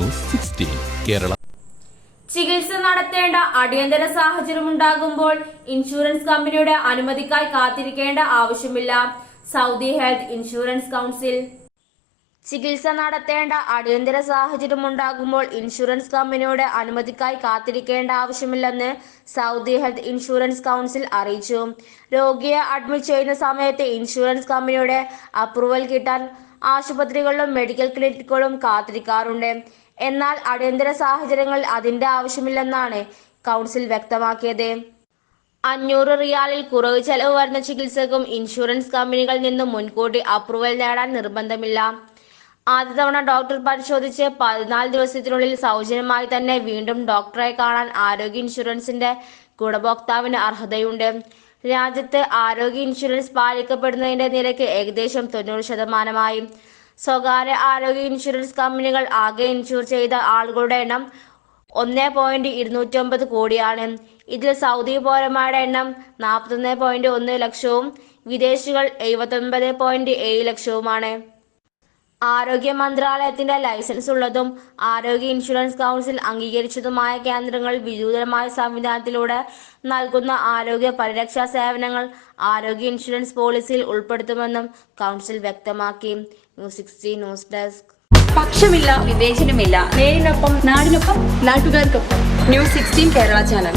News Kerala. ചികിത്സ നടത്തേണ്ട അടിയന്തര സാഹചര്യം ഉണ്ടാകുമ്പോൾ ഇൻഷുറൻസ് കമ്പനിയുടെ അനുമതിക്കായി കാത്തിരിക്കേണ്ട ആവശ്യമില്ല. Saudi health insurance council. ചികിത്സ നടത്തേണ്ട അടിയന്തര സാഹചര്യം ഉണ്ടാകുമ്പോൾ ഇൻഷുറൻസ് കമ്പനിയുടെ അനുമതിക്കായി കാത്തിരിക്കേണ്ട ആവശ്യമില്ലെന്ന് സൗദി ഹെൽത്ത് ഇൻഷുറൻസ് കൗൺസിൽ അറിയിച്ചു. രോഗിയെ അഡ്മിറ്റ് ചെയ്യുന്ന സമയത്ത് ഇൻഷുറൻസ് കമ്പനിയുടെ അപ്രൂവൽ കിട്ടാൻ ആശുപത്രികളിലും മെഡിക്കൽ ക്ലിനിക്കുകളും കാത്തിരിക്കാറുണ്ട്. എന്നാൽ അടിയന്തര സാഹചര്യങ്ങളിൽ അതിന്റെ ആവശ്യമില്ലെന്നാണ് കൗൺസിൽ വ്യക്തമാക്കിയത്. അഞ്ഞൂറ് റിയാലിൽ കുറവ് ചെലവ് വരുന്ന ചികിത്സക്കും ഇൻഷുറൻസ് കമ്പനികളിൽ നിന്നും മുൻകൂട്ടി അപ്രൂവൽ നേടാൻ നിർബന്ധമില്ല. ആദ്യ തവണ ഡോക്ടർ പരിശോധിച്ച് പതിനാല് ദിവസത്തിനുള്ളിൽ സൗജന്യമായി തന്നെ വീണ്ടും ഡോക്ടറെ കാണാൻ ആരോഗ്യ ഇൻഷുറൻസിന്റെ ഗുണഭോക്താവിന് അർഹതയുണ്ട്. രാജ്യത്ത് ആരോഗ്യ ഇൻഷുറൻസ് പാലിക്കപ്പെടുന്നതിന്റെ നിരക്ക് ഏകദേശം തൊണ്ണൂറ് ശതമാനമായി. സ്വകാര്യ ആരോഗ്യ ഇൻഷുറൻസ് കമ്പനികൾ ആകെ ഇൻഷുർ ചെയ്ത ആളുകളുടെ എണ്ണം ഒന്ന് പോയിന്റ് ഇരുന്നൂറ്റി ഒമ്പത് കോടിയാണ്. ഇതിൽ സൗദി പൗരന്മാരുടെ എണ്ണം നാൽപ്പത്തൊന്ന് പോയിന്റ് ഒന്ന് ലക്ഷവും വിദേശികൾ എഴുപത്തൊൻപത് പോയിന്റ് ഏഴ് ലക്ഷവുമാണ്. ആരോഗ്യ മന്ത്രാലയത്തിന്റെ ലൈസൻസ് ഉള്ളതും ആരോഗ്യ ഇൻഷുറൻസ് കൗൺസിൽ അംഗീകരിച്ചതുമായ കേന്ദ്രങ്ങൾ വിദൂരമായ സംവിധാനത്തിലൂടെ നൽകുന്ന ആരോഗ്യ പരിരക്ഷാ സേവനങ്ങൾ ആരോഗ്യ ഇൻഷുറൻസ് പോളിസിയിൽ ഉൾപ്പെടുത്തുമെന്നും കൗൺസിൽ വ്യക്തമാക്കി. News sixty news desk. പക്ഷമില്ല വിവേചനമില്ല. നേരിനൊപ്പം നാടിനൊപ്പം നാട്ടുകാർക്കൊപ്പം. News sixteen Kerala channel.